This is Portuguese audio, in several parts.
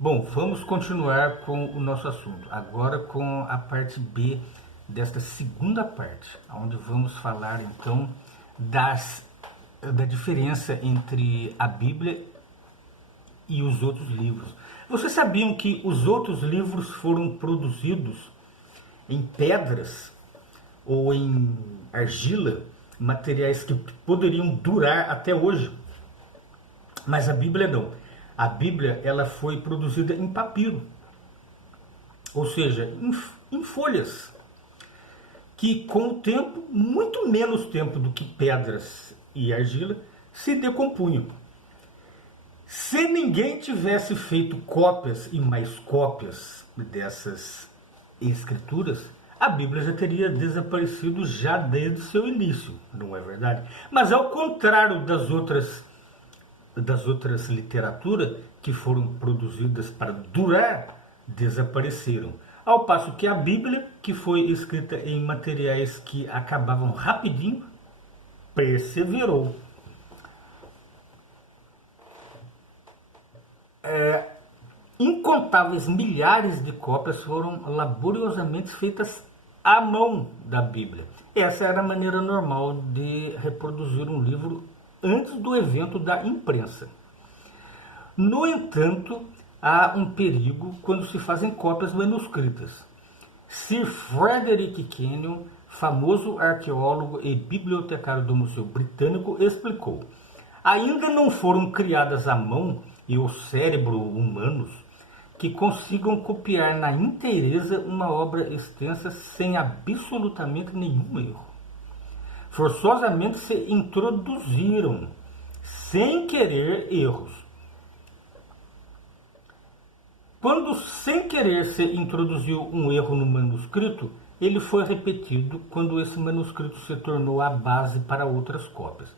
Bom, vamos continuar com o nosso assunto, agora com a parte B desta segunda parte, onde vamos falar então da diferença entre a Bíblia e os outros livros. Vocês sabiam que os outros livros foram produzidos em pedras ou em argila, materiais que poderiam durar até hoje? Mas a Bíblia não. A Bíblia ela foi produzida em papiro, ou seja, em folhas, que com o tempo, muito menos tempo do que pedras e argila, se decompunham. Se ninguém tivesse feito cópias e mais cópias dessas escrituras, a Bíblia já teria desaparecido já desde o seu início, não é verdade? Mas ao contrário das outras literaturas que foram produzidas para durar, desapareceram. Ao passo que a Bíblia, que foi escrita em materiais que acabavam rapidinho, perseverou. Incontáveis milhares de cópias foram laboriosamente feitas à mão da Bíblia. Essa era a maneira normal de reproduzir um livro antes do evento da imprensa. No entanto, há um perigo quando se fazem cópias manuscritas. Sir Frederick Kenyon, famoso arqueólogo e bibliotecário do Museu Britânico, explicou: ainda não foram criadas à mão e o cérebro humanos que consigam copiar na inteireza uma obra extensa sem absolutamente nenhum erro. Forçosamente se introduziram, sem querer, erros. Quando sem querer se introduziu um erro no manuscrito, ele foi repetido quando esse manuscrito se tornou a base para outras cópias.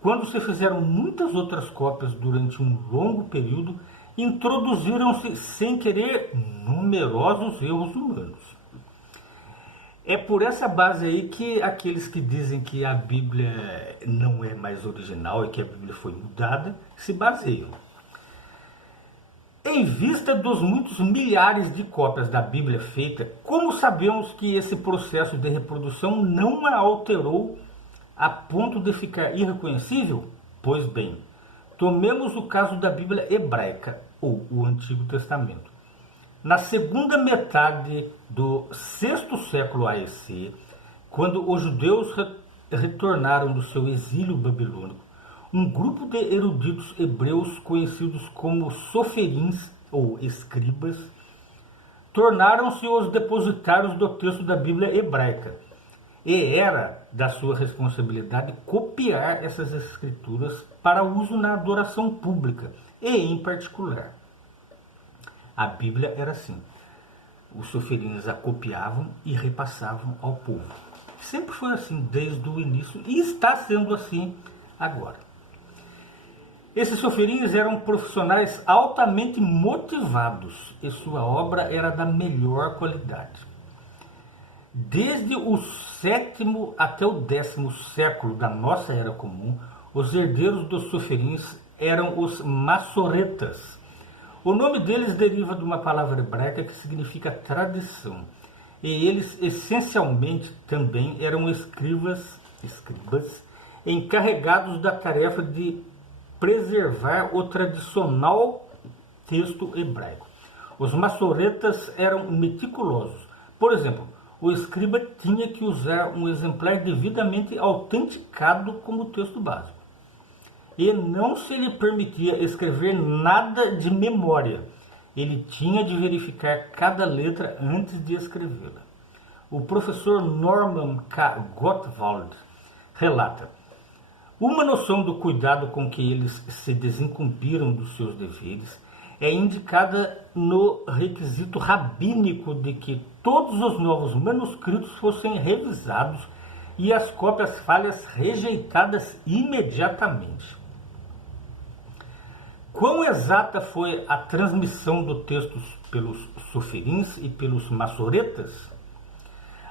Quando se fizeram muitas outras cópias durante um longo período, introduziram-se sem querer numerosos erros humanos. É por essa base aí que aqueles que dizem que a Bíblia não é mais original e que a Bíblia foi mudada, se baseiam. Em vista dos muitos milhares de cópias da Bíblia feita, como sabemos que esse processo de reprodução não a alterou a ponto de ficar irreconhecível? Pois bem, tomemos o caso da Bíblia hebraica, ou o Antigo Testamento. Na segunda metade do sexto século AEC, quando os judeus retornaram do seu exílio babilônico, um grupo de eruditos hebreus conhecidos como soferins ou escribas tornaram-se os depositários do texto da Bíblia hebraica. E era da sua responsabilidade copiar essas escrituras para uso na adoração pública e em particular. A Bíblia era assim. Os soferins a copiavam e repassavam ao povo. Sempre foi assim desde o início e está sendo assim agora. Esses soferins eram profissionais altamente motivados e sua obra era da melhor qualidade. Desde o 7º até o 10º século da nossa era comum, os herdeiros dos soferins eram os massoretas. O nome deles deriva de uma palavra hebraica que significa tradição. E eles essencialmente também eram escribas encarregados da tarefa de preservar o tradicional texto hebraico. Os massoretas eram meticulosos. Por exemplo, o escriba tinha que usar um exemplar devidamente autenticado como texto básico. E não se lhe permitia escrever nada de memória. Ele tinha de verificar cada letra antes de escrevê-la. O professor Norman K. Gottwald relata: uma noção do cuidado com que eles se desincumbiram dos seus deveres é indicada no requisito rabínico de que todos os novos manuscritos fossem revisados e as cópias falhas rejeitadas imediatamente. Quão exata foi a transmissão do texto pelos soferins e pelos massoretas?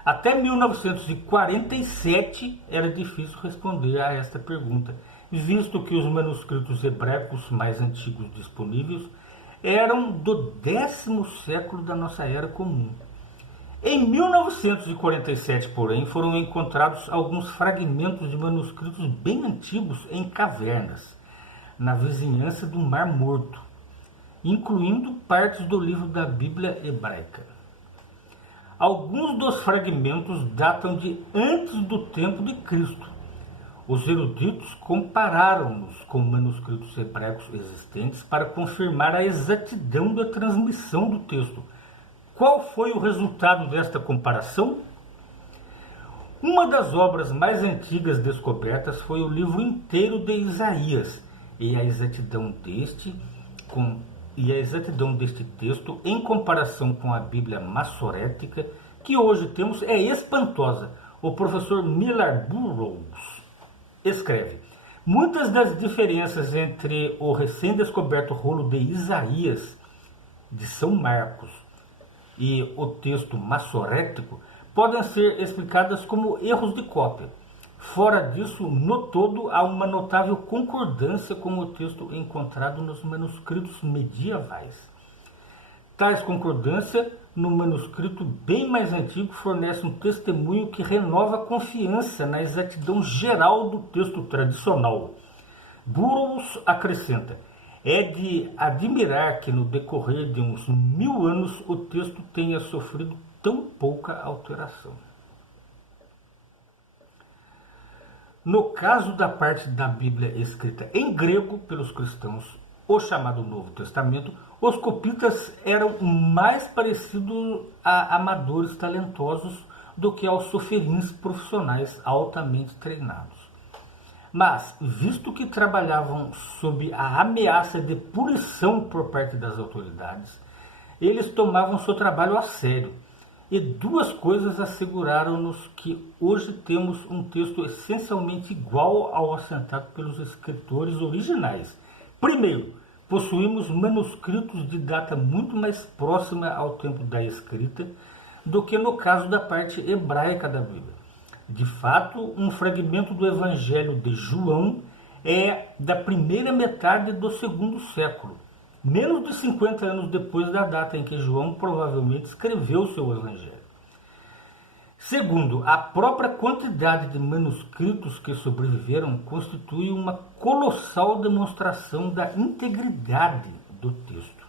Até 1947 era difícil responder a esta pergunta, visto que os manuscritos hebraicos mais antigos disponíveis eram do 10º século da nossa era comum. Em 1947, porém, foram encontrados alguns fragmentos de manuscritos bem antigos em cavernas, na vizinhança do Mar Morto, incluindo partes do livro da Bíblia hebraica. Alguns dos fragmentos datam de antes do tempo de Cristo. Os eruditos compararam-nos com manuscritos hebraicos existentes para confirmar a exatidão da transmissão do texto. Qual foi o resultado desta comparação? Uma das obras mais antigas descobertas foi o livro inteiro de Isaías, e a exatidão deste texto, em comparação com a Bíblia massorética que hoje temos, é espantosa. O professor Millard Burrows escreve: muitas das diferenças entre o recém-descoberto rolo de Isaías de São Marcos e o texto massorético podem ser explicadas como erros de cópia. Fora disso, no todo, há uma notável concordância com o texto encontrado nos manuscritos medievais. Tais concordância no manuscrito bem mais antigo fornece um testemunho que renova a confiança na exatidão geral do texto tradicional. Burrows acrescenta: é de admirar que no decorrer de uns 1000 anos o texto tenha sofrido tão pouca alteração. No caso da parte da Bíblia escrita em grego pelos cristãos, o chamado Novo Testamento, os copitas eram mais parecidos a amadores talentosos do que aos soferins profissionais altamente treinados. Mas, visto que trabalhavam sob a ameaça de punição por parte das autoridades, eles tomavam seu trabalho a sério. E duas coisas asseguraram-nos que hoje temos um texto essencialmente igual ao assentado pelos escritores originais. Primeiro, possuímos manuscritos de data muito mais próxima ao tempo da escrita do que no caso da parte hebraica da Bíblia. De fato, um fragmento do Evangelho de João é da primeira metade do 2º século, menos de 50 anos depois da data em que João provavelmente escreveu seu Evangelho. Segundo, a própria quantidade de manuscritos que sobreviveram constitui uma colossal demonstração da integridade do texto.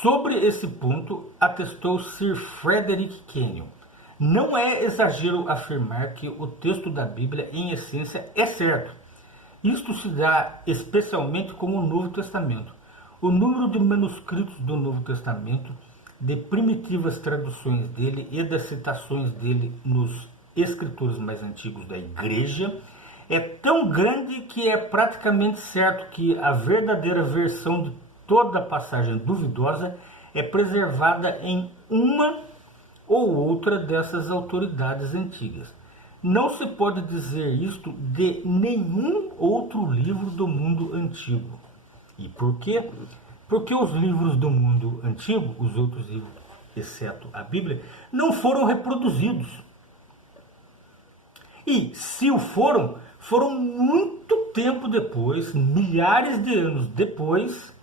Sobre esse ponto, atestou Sir Frederick Kenyon: não é exagero afirmar que o texto da Bíblia, em essência, é certo. Isto se dá especialmente com o Novo Testamento. O número de manuscritos do Novo Testamento, de primitivas traduções dele e das citações dele nos escritores mais antigos da Igreja, é tão grande que é praticamente certo que a verdadeira versão de toda a passagem duvidosa é preservada em uma ou outra dessas autoridades antigas. Não se pode dizer isto de nenhum outro livro do mundo antigo. E por quê? Porque os livros do mundo antigo, os outros livros, exceto a Bíblia, não foram reproduzidos. E, se o foram, foram muito tempo depois, milhares de anos depois,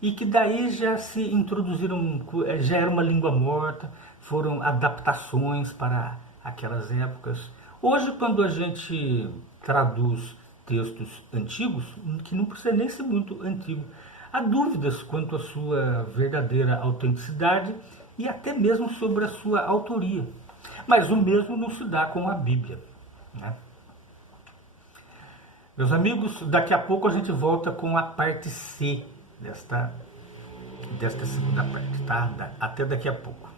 e que daí já se introduziram, já era uma língua morta, foram adaptações para aquelas épocas. Hoje, quando a gente traduz textos antigos, que não precisa nem ser muito antigo, há dúvidas quanto à sua verdadeira autenticidade e até mesmo sobre a sua autoria. Mas o mesmo não se dá com a Bíblia, né? Meus amigos, daqui a pouco a gente volta com a parte C desta segunda parte, tá? Até daqui a pouco.